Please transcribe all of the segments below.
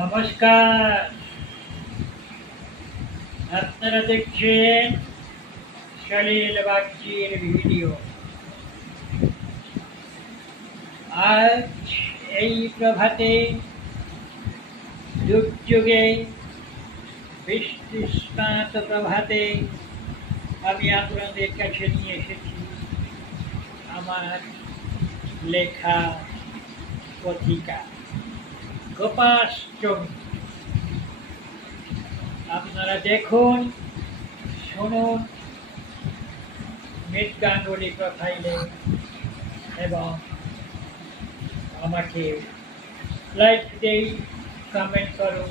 নমস্কার। আপনারা দেখছেন সলিল বাগচির ভিডিও। আজ এই প্রভাতে দুর্যোগে বৃষ্টিস্নাত প্রভাতে আমি আপনাদের কাছে নিয়ে এসেছি আমার লেখা পত্রিকা গোপাষ্টমী। আপনারা দেখুন, শুনুন মিট গাঙ্গুলি প্রোফাইলে এবং আমাকে লাইক দেই, কমেন্ট করুন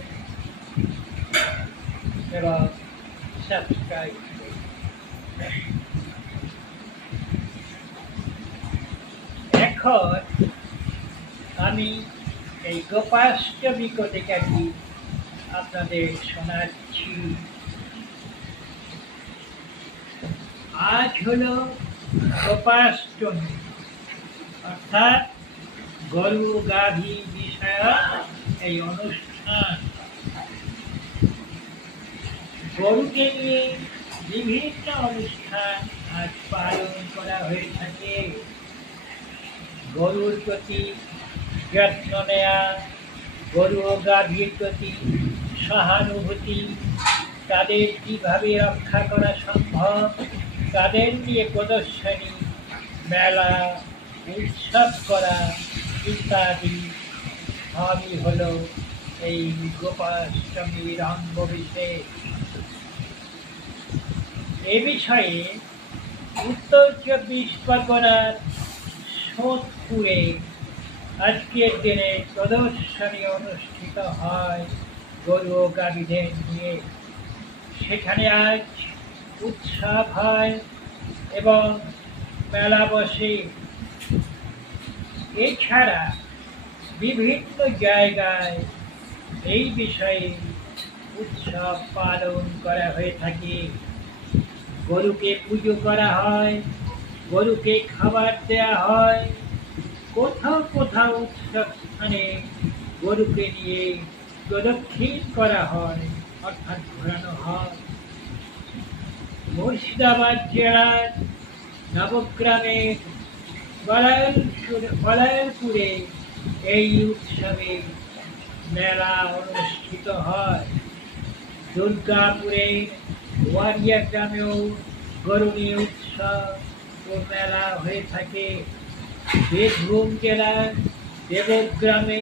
এবং সাবস্ক্রাইব করুন। এখন আমি এই গোপাষ্টমী কবিতাটি আপনাদের শোনাচ্ছি। আজ হলো গোপাষ্টমী, অর্থাৎ গরু গাভী বিষয়ক এই অনুষ্ঠান। গরুকে নিয়ে বিভিন্ন অনুষ্ঠান আজ পালন করা হয়ে থাকে। গরুর প্রতি যত্ন নেয়া, গরু ও গাভীর প্রতি সহানুভূতি, তাদের কীভাবে রক্ষা করা সম্ভব, তাদের নিয়ে প্রদর্শনী, মেলা, উৎসব করা ইত্যাদি সবই হলো এই গোপাষ্টমীর অঙ্গবিশেষ। এ বিষয়ে উত্তর 24 পরগনার সোদপুরে আজকের দিনে প্রদর্শনী অনুষ্ঠিত হয় গরু ও গাভীদের নিয়ে। সেখানে আজ উৎসব হয় এবং মেলা বসে। এছাড়া বিভিন্ন জায়গায় এই বিষয়ে উৎসব পালন করা হয়ে থাকে। গরুকে পুজো করা হয়, গরুকে খাবার দেওয়া হয়, কোথাও কোথাও উৎসব স্থানে গরুকে নিয়ে প্রদক্ষিণ করা হয়, অর্থাৎ ঘোরানো হয়। মুর্শিদাবাদ জেলার নবগ্রামের বলায়লপুরে এই উৎসবে মেলা অনুষ্ঠিত হয়। দুর্গাপুরের ওয়ারিয়া গ্রামেও গরু নিয়ে উৎসব ও মেলা হয়ে থাকে। বীরভূম জেলার দেবগ্রামে